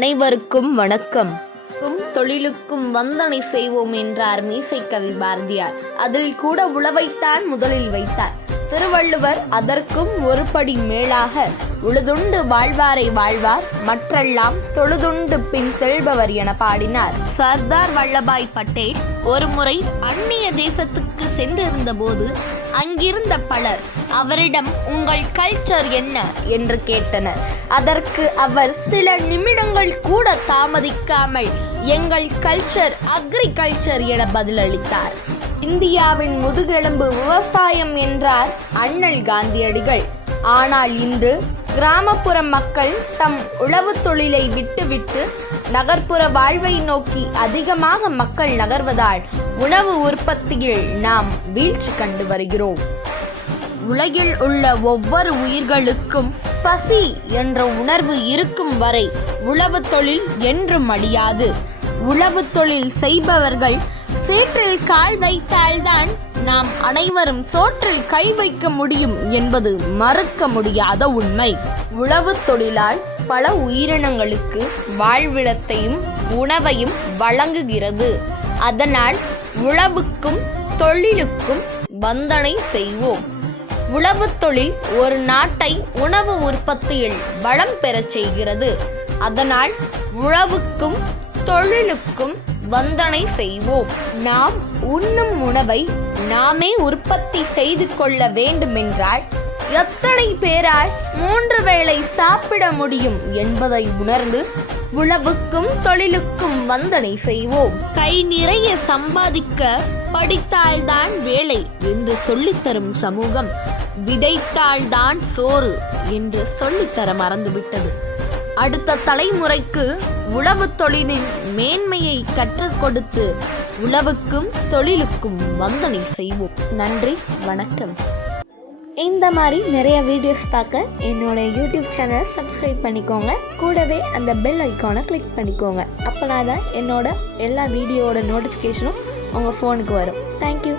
அனைவருக்கும் வணக்கம். தொழிலுக்கும் வந்தனை செய்வோம் என்றார் மீசைக்கவி பாரதியார். அதில் கூட உழவைத்தான் முதலில் வைத்தார். திருவள்ளுவர் அதற்கும் ஒரு படி மேலாக உழுதுண்டு வாழ்வாரை வாழ்வார் மற்றெல்லாம் தொழுதுண்டு பின் செல்பவர் என பாடினார். சர்தார் வல்லபாய் பட்டேல் ஒருமுறை அந்நிய தேசத்துக்கு சென்றிருந்த போது அங்கிருந்த பலர் அவரிடம் உங்கள் கல்ச்சர் என்ன? என்று கேட்டனர். அதற்கு அவர் சில நிமிடங்கள் கூட தாமதிக்காமல் எங்கள் கல்ச்சர் அக்ரிகல்ச்சர் என பதிலளித்தார். இந்தியாவின் முதுகெலும்பு விவசாயம் என்றார் அண்ணல் காந்தியடிகள். ஆனால் இன்று கிராமப்புற மக்கள் தம் உழவுத் தொழிலை விட்டுவிட்டு நகர்ப்புற வாழ்வை நோக்கி அதிகமாக மக்கள் நகர்வதால் உணவு உற்பத்தியில் நாம் வீழ்ச்சி கண்டு வருகிறோம். உலகில் உள்ள ஒவ்வொரு உயிர்களுக்கும் பசி என்ற உணர்வு இருக்கும் வரை உழவுத் தொழில் என்றும் அழியாது. உழவுத் தொழில் செய்பவர்கள் சேற்றில் கால் வைத்தால்தான் நாம் அனைவரும் சோற்றில் கை வைக்க முடியும் என்பது மறுக்க முடியாத உண்மை. உழவுத் தொழிலால் பல உயிரினங்களுக்கு வாழ்விடத்தையும் உணவையும் வழங்குகிறது. அதனால் உழவுக்கும் தொழிலுக்கும் வந்தனை செய்வோம். உழவுத் தொழில் ஒரு நாட்டை உணவு உற்பத்தியில் வளம் பெறச் செய்கிறது. அதனால் உழவுக்கும் தொழிலுக்கும் வந்தனை செய்வோம். நாம் உண்ணும் உணவை நாமே உற்பத்தி செய்து கொள்ள வேண்டுமென்றால் எத்தனை பேரால் மூன்று வேளை சாப்பிட முடியும் என்பதை உணர்ந்து உழவுக்கும் தொழிலுக்கும் வந்தனை செய்வோம். கை நிறைய சம்பாதிக்க படித்தால்தான் வேலை என்று சொல்லித்தரும் சமூகம் விதைத்தால்தான் சோறு என்று சொல்லித்தர மறந்துவிட்டது. அடுத்த தலைமுறைக்கு உழவு தொழிலின் மேன்மையை கற்றுக் கொடுத்து உழவுக்கும் தொழிலுக்கும் வந்தனை செய்வோம். நன்றி வணக்கம். இந்த மாதிரி நிறைய வீடியோஸ் பார்க்க என்னோட யூடியூப் சேனலை சப்ஸ்கிரைப் பண்ணிக்கோங்க. கூடவே அந்த பெல் ஐக்கானை கிளிக் பண்ணிக்கோங்க. அப்போனா தான் என்னோட எல்லா வீடியோவோட நோட்டிஃபிகேஷனும் உங்கள் ஃபோனுக்கு வரும். தேங்க்யூ